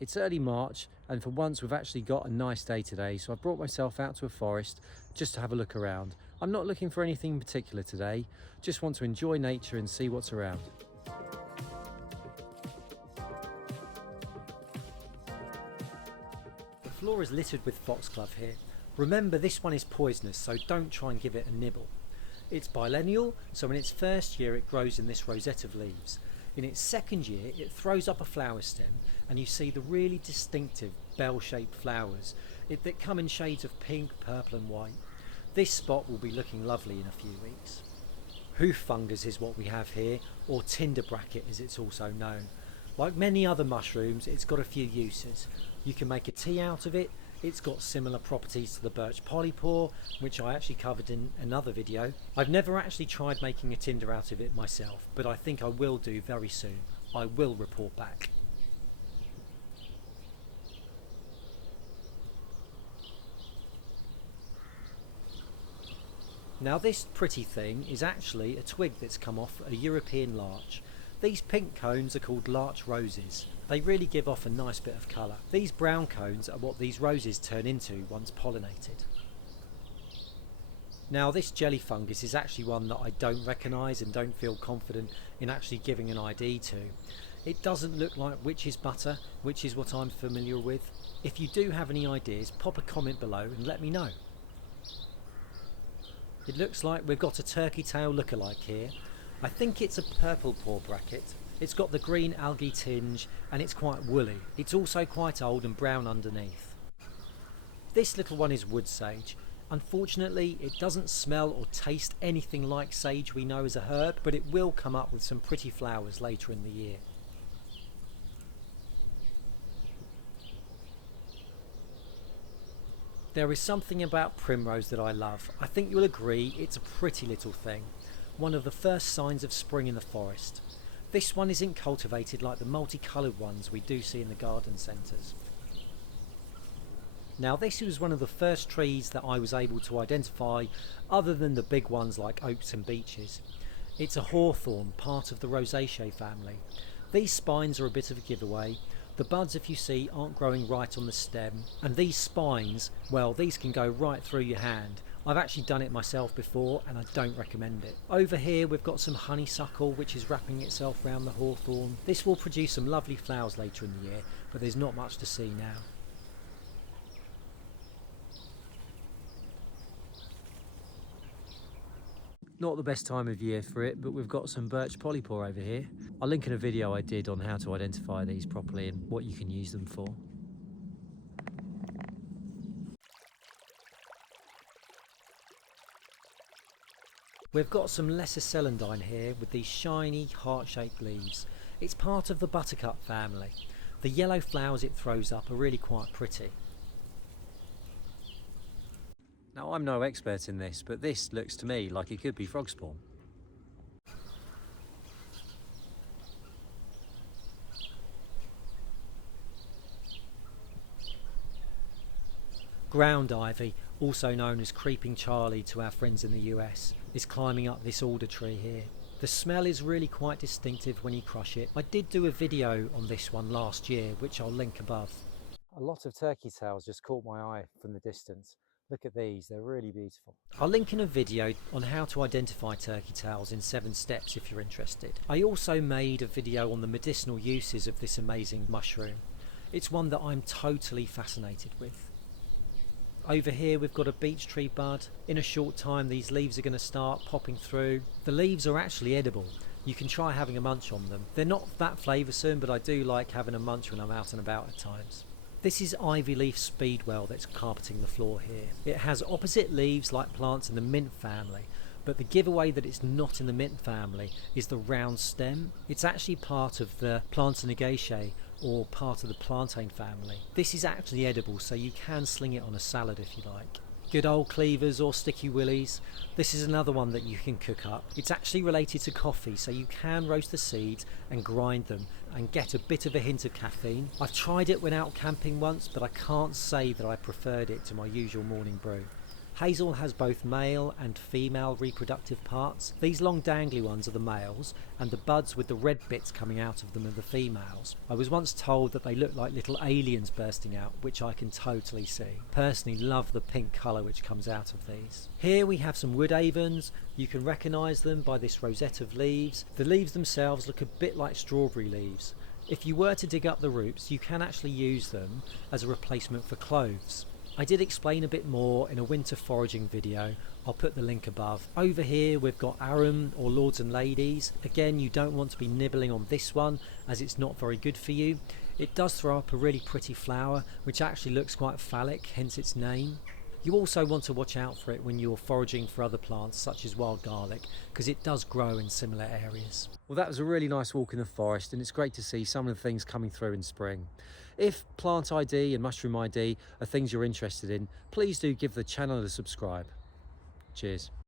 It's early March, and for once we've actually got a nice day today, so I've brought myself out to a forest just to have a look around. I'm not looking for anything in particular today, just want to enjoy nature and see what's around. The floor is littered with foxglove here. Remember, this one is poisonous, so don't try and give it a nibble. It's biennial, so in its first year it grows in this rosette of leaves. In its second year it throws up a flower stem, and you see the really distinctive bell-shaped flowers that come in shades of pink, purple and white. This spot will be looking lovely in a few weeks. Hoof fungus is what we have here, or tinder bracket as it's also known. Like many other mushrooms, it's got a few uses. You can make a tea out of it. It's got similar properties to the birch polypore, which I actually covered in another video. I've never actually tried making a tinder out of it myself, but I think I will do very soon. I will report back. Now this pretty thing is actually a twig that's come off a European larch. These pink cones are called larch roses. They really give off a nice bit of colour. These brown cones are what these roses turn into once pollinated. Now this jelly fungus is actually one that I don't recognise and don't feel confident in actually giving an ID to. It doesn't look like witch's butter, which is what I'm familiar with. If you do have any ideas, pop a comment below and let me know. It looks like we've got a turkey tail lookalike here. I think it's a purplepore bracket. It's got the green algae tinge and it's quite woolly. It's also quite old and brown underneath. This little one is wood sage. Unfortunately, it doesn't smell or taste anything like sage we know as a herb, but it will come up with some pretty flowers later in the year. There is something about primrose that I love. I think you'll agree it's a pretty little thing. One of the first signs of spring in the forest. This one isn't cultivated like the multicoloured ones we do see in the garden centres. Now this was one of the first trees that I was able to identify other than the big ones like oaks and beeches. It's a hawthorn, part of the rosaceae family. These spines are a bit of a giveaway. The buds, if you see, aren't growing right on the stem, and these spines, well, these can go right through your hand. I've actually done it myself before and I don't recommend it. Over here we've got some honeysuckle which is wrapping itself around the hawthorn. This will produce some lovely flowers later in the year, but there's not much to see now. Not the best time of year for it, but we've got some birch polypore over here. I'll link in a video I did on how to identify these properly and what you can use them for. We've got some lesser celandine here with these shiny heart-shaped leaves. It's part of the buttercup family. The yellow flowers it throws up are really quite pretty. Now I'm no expert in this, but this looks to me like it could be frog spawn. Ground ivy, also known as creeping Charlie to our friends in the US, is climbing up this alder tree here. The smell is really quite distinctive when you crush it. I did do a video on this one last year, which I'll link above. A lot of turkey tails just caught my eye from the distance. Look at these, they're really beautiful. I'll link in a video on how to identify turkey tails in 7 steps if you're interested. I also made a video on the medicinal uses of this amazing mushroom. It's one that I'm totally fascinated with. Over here we've got a beech tree bud. In a short time these leaves are going to start popping through. The leaves are actually edible. You can try having a munch on them. They're not that flavoursome, but I do like having a munch when I'm out and about at times. This is ivy leaf speedwell that's carpeting the floor here. It has opposite leaves like plants in the mint family, but the giveaway that it's not in the mint family is the round stem. It's actually part of the Plantaneaceae, or part of the plantain family. This is actually edible, so you can sling it on a salad if you like. Good old Cleavers or sticky willies. This is another one that you can cook up. It's actually related to coffee, so you can roast the seeds and grind them and get a bit of a hint of caffeine. I've tried it when out camping once, but I can't say that I preferred it to my usual morning brew. Hazel has both male and female reproductive parts. These long dangly ones are the males, and the buds with the red bits coming out of them are the females. I was once told that they look like little aliens bursting out, which I can totally see. Personally love the pink colour which comes out of these. Here we have some wood avens. You can recognise them by this rosette of leaves. The leaves themselves look a bit like strawberry leaves. If you were to dig up the roots, you can actually use them as a replacement for cloves. I did explain a bit more in a winter foraging video. I'll put the link above. Over here we've got arum or lords and ladies. Again, you don't want to be nibbling on this one as it's not very good for you. It does throw up a really pretty flower which actually looks quite phallic, hence its name. You also want to watch out for it when you're foraging for other plants such as wild garlic, because it does grow in similar areas. Well, that was a really nice walk in the forest, and it's great to see some of the things coming through in spring. If plant ID and mushroom ID are things you're interested in, please do give the channel a subscribe. Cheers.